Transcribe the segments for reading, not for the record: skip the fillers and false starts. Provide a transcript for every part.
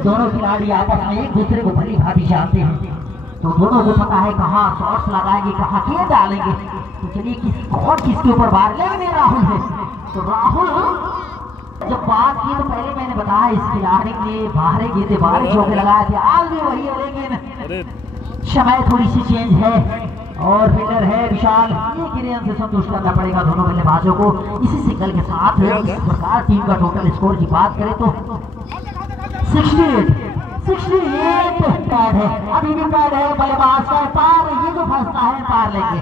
दोनों खिलाड़ी आपस में एक दूसरे को भली भांति जानते हैं, तो दोनों को पता है कहाँ शॉट्स लगाएंगे, कहाँ गेंद डालेंगे। तो चलिए कौन किसके ऊपर मार लेंगे, राहुल है। तो राहुल जब बात की तो पहले मैंने बताया इस खिलाड़ी ने बाहर गेंदे बाहर चौके लगाए थे, आज भी वही है, लेकिन समय थोड़ी सी चेंज है और फील्डर है विशाल। ये गिरेन से संतुष्ट करना पड़ेगा दोनों बल्लेबाजों को। इसी सिंगल के साथ इस प्रकार टीम का टोटल स्कोर की बात करें तो 68 पैड है, अभी भी पैड है बल्लेबाज का पार, ये जो फंसता है पार लेंगे।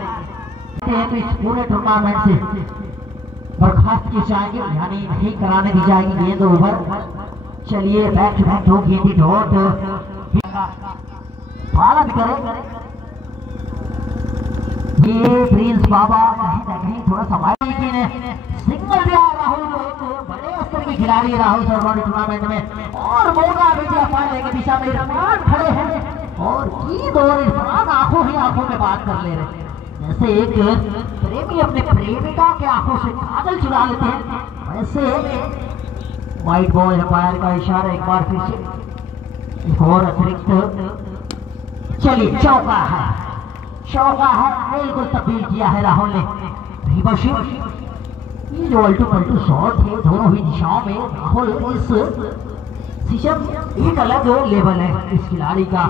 तो इस पूरे टूर्नामेंट से बर्खास्त किए जाएंगे, यानी नहीं कराने दी जाएगी गेंद ओवर। चलिए back to back 2 Gendi dot पालन करें। ये प्रिंस बाबा कहीं ना कहीं थोड़ा सा सिग्नल दिया राहुल को, एक बड़े स्तर के खिलाड़ी राहुल सरवानी टूर्नामेंट में, और मौका भी दिया पाने की दिशा में। इरफान खड़े हैं और की दौर इरफान आंखों ही आंखों में बात कर ले रहे हैं, जैसे एक प्रेमी अपने प्रेमिका के आंखों से काजल चुरा लेते हैं, वैसे वाइट बॉल एम्पायर का इशारा एक बार फिर से एक और अतिरिक्त। चलिए चौका है बिल्कुल तब्दील किया है राहुल ने। ये जो अल्टू पल्टू शॉट है दोनों ही दिशाओं में, राहुल इस सीजन एक अलग लेवल है इस खिलाड़ी का।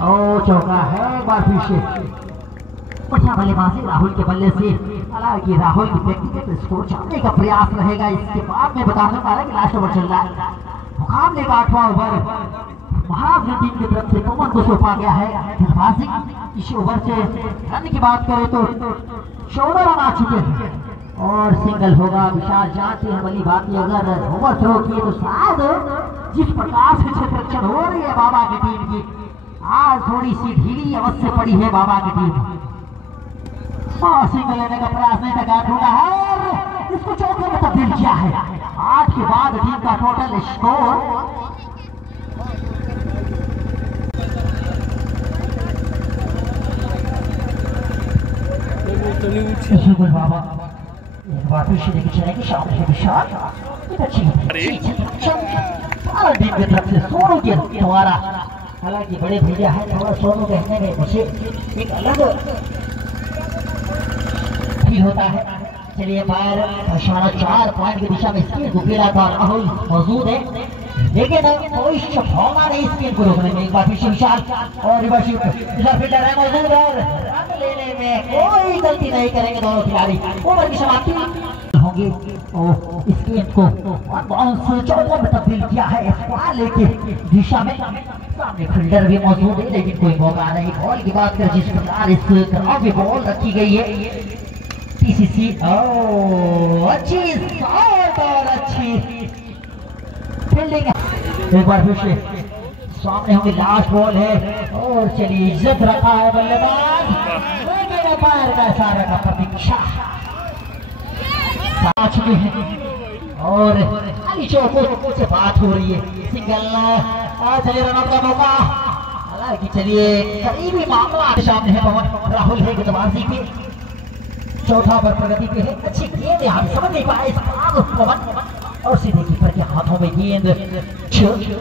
और चौका है एक बार फिर से, बढ़िया बल्लेबाजी राहुल के बल्ले से। हालांकि राहुल की व्यक्तिगत स्कोर चाहने का प्रयास रहेगा, इसके बाद में बता दूंगा कि लास्ट ओवर चल रहा है, मुकाबले का 8वां ओवर महाराष्ट्र टीम की तरफ से पवन को सौंपा गया है। इस ओवर से रन की बात करें तो 14 रन आ चुके हैं और सिंगल होगा। विशाल जानते हैं भली बात, अगर ओवर थ्रो किए तो शायद जिस प्रकार से क्षेत्ररक्षण हो रही है बाबा की टीम की, आज थोड़ी सी ढीली अवश्य पड़ी है बाबा की टीम। सिंगल लेने का प्रयास नहीं था, होगा है और इसको चौके में तब्दील किया है। 8 के बाद टीम का टोटल स्कोर बाबा एक बार फिर से लेके चलेंगे शाम से विशाल टीम की तरफ से सोनू के द्वारा। हालांकि बड़े भैया है, थोड़ा सोनू कहने में मुझे एक अलग फील होता है। चलिए बाहर 4 पॉइंट की दिशा में स्क्रीन को खेला था, राहुल मौजूद है, लेकिन कोई भावना नहीं स्क्रीन को रोकने में। एक बार फिर विशाल और रिवर्स फील्डर है मौजूद है, रन लेने में कोई गलती नहीं करेंगे दोनों खिलाड़ी। ओवर की समाप्ति होंगे और स्क्रीन को बाउंस चौकों में तब्दील किया है स्क्वायर लेके दिशा में। सामने फील्डर भी मौजूद है, लेकिन कोई मौका नहीं। बॉल की बात करें जिस प्रकार इस तरफ भी बॉल रखी गई है, पीसीसी अच्छी शॉट और अच्छी फील्डिंग। एक बार फिर से सामने होंगे, लास्ट बॉल है और चलिए इज्जत रखा है बल्लेबाज, लेकिन अंपायर का इशारा का प्रतीक्षा आ चुके हैं और खाली चौकों से बात हो रही है। सिंगल चलिए रन आउट का मौका। हालांकि चलिए करीबी मामला सामने है, पवन राहुल है गेंदबाजी पे, चौथा पर प्रगति पे है। अच्छी गेंद यहाँ समझ नहीं पाए पवन और सीधे कीपर के हाथों में गेंद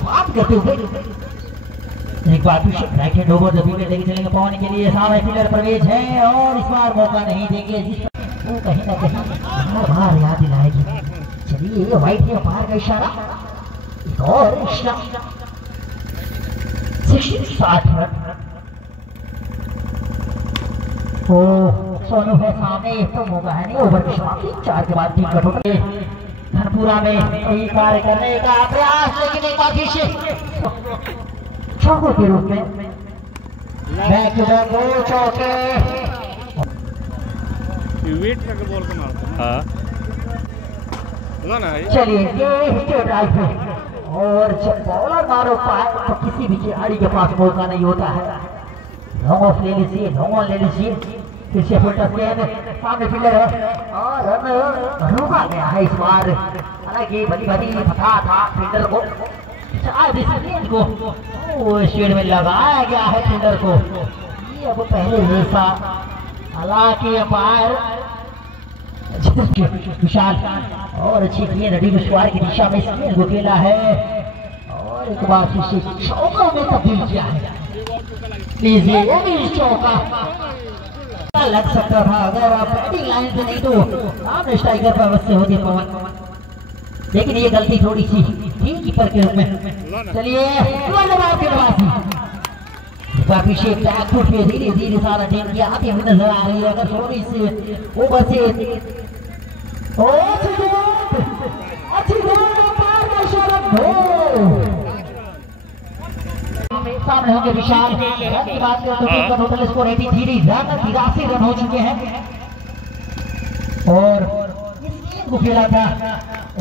बात करते हुए। एक बार फिर राइट हैंड ओवर विकेट लेके चलेंगे पवन के लिए। सामने फील्डर प्रवेश है और इस बार मौका नहीं देंगे, जिस वो कहीं ना कहीं बार याद दिलाएगी। चलिए व्हाइट है बाहर का इशारा, एक और 60 रन। सोनू है सामने, तो मौका है नहीं। ओवर की समाप्ति 4 के बाद 3 का टोटल। धनपुरा में यही कार्य करने का प्रयास, लेकिन एक बार फिर से चौकों के रूप में बैक टू बैक 2 चौके। वेट करके बॉल को मारता है। चलिए ये स्ट्रेट ड्राइव है और जब बॉलर मारो पाए तो किसी भी खिलाड़ी के पास मौका नहीं होता है। लॉन्ग ऑफ ले लीजिए, लॉन्ग ऑन ले लीजिए। फिर से फुलटस गेंद, सामने फील्डर है और रन रोका गया है इस बार। हालांकि भली भली पता था फील्डर को, शायद इस गेंद को स्टेट में लगाया गया है फील्डर को। ये अब पहले जैसा, हालांकि अंपायर विशाल और अच्छी गेंद डी स्क्वायर की दिशा में गेंद को खेला है और एक बार फिर से चौका में तब्दील किया है। लीजिए ये भी चौका लग सकता था अगर आप बैटिंग लाइन से नहीं तो सामने स्ट्राइकर पर अवश्य होती पवन, लेकिन ये गलती थोड़ी सी थी कीपर के रूप में। चलिए काफी शेप बैकफुट पे धीरे धीरे सारा टीम की आती हुई नजर आ रही है। अगर थोड़ी सी ऊपर से अच्छी सामने होंगे विशाल की बात करें तो टीम का टोटल स्कोर 83 रन हो चुके हैं और इस गेंद को खेला था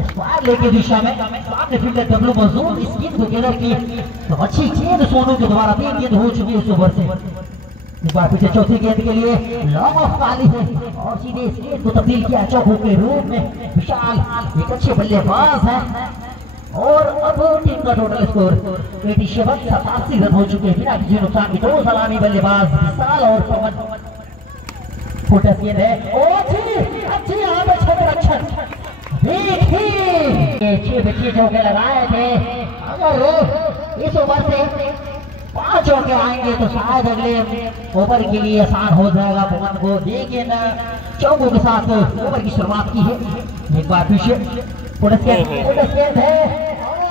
स्क्वायर लेके दिशा में सामने फील्डर डब्लू मंजूर इस गेंद को गेंदर की तो अच्छी गेंद सोनू के द्वारा 3 गेंद हो चुकी है उस ओवर से। इस बार पीछे चौथी गेंद के लिए लॉन्ग ऑफ खाली है और सीधे इस गेंद को तब्दील किया चौकों के रूप में। विशाल एक अच्छे बल्लेबाज है और अब टीम का टोटल स्कोर 87 रन हो चुके हैं बिना किसी नुकसान के। 2 सलामी बल्लेबाज विशाल और पवन फुटस गेंद है अच्छी यहाँ पे क्षेत्ररक्षण देखिए 6 चौके लगाए थे। अगर इस ओवर से 5 चौके आएंगे तो शायद अगले ओवर के लिए आसान हो जाएगा पवन को, लेकिन चौकों के साथ ओवर की शुरुआत की है। एक बार पीछे पुलिस गेंद है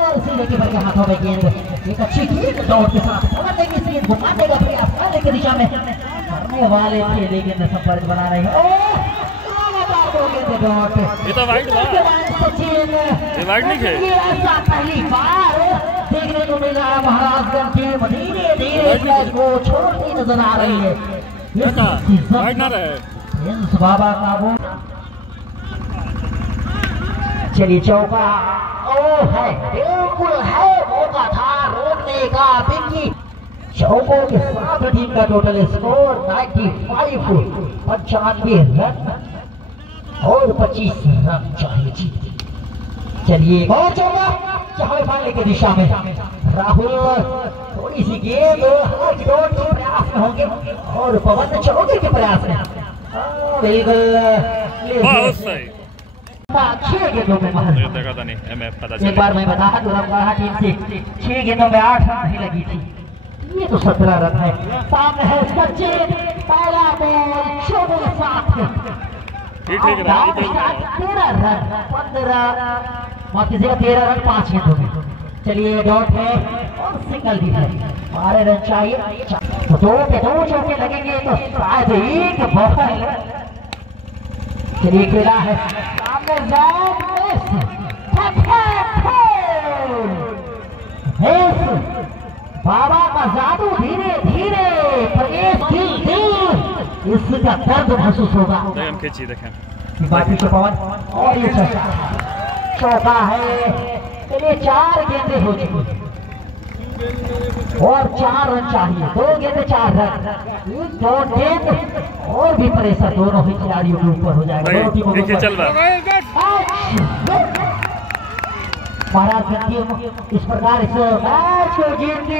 और सीधे कीपर के हाथों में गेंद, एक अच्छी गेंद दौड़ के साथ पवन ने इस गेंद को मारने का प्रयास करने की दिशा में करने वाले थे लेकिन संपर्क बना रहे हैं। ये तो वाइड था, ये वाइड नहीं थे। ऐसा पहली बार देखने को मिल रहा है। महाराजगंज टीम धीरे धीरे इस मैच को छोड़ती नजर आ रही है। वाइड ना रहे बाबा का वो चलिए चौका है बिल्कुल है मौका था रोकने का। पिंकी चौकों के साथ टीम का टोटल स्कोर 95 रन और 25 रन चाहिए जीत। चलिए और चौका चाहे पाने की दिशा में राहुल थोड़ी सी गेंद दौड़ के प्रयास में होंगे और पवन चौके के प्रयास में बिल्कुल बहुत सही। 6 गेंदों में देखा था नहीं एमएफ पता चला। एक बार मैं बता दूं टीम से 6 गेंदों में 8 रन नहीं लगी थी, ये तो 17 रन है। सामने है सचिन पहला बॉल 14 ठीक है 13 रन 13 रन 5 गेंदों में। चलिए डॉट है और सिंगल भी है, 12 रन चाहिए तो 2 पे 2 चौके लगेंगे तो शायद एक बॉल। चलिए खेला है सामने बाबा का जादू धीरे धीरे प्रवेश दिल इसका दर्द महसूस होगा। हम खींची देखें बाकी के पवन और ये चौका है। चलिए 4 गेंदें हो चुकी और 4 रन चाहिए। 2 गेंदें 4 रन, 2 गेंद और भी प्रेशर दोनों ही खिलाड़ियों के ऊपर हो जाएगा। देखिए चल रहा महाराज इस प्रकार इस मैच को जीतने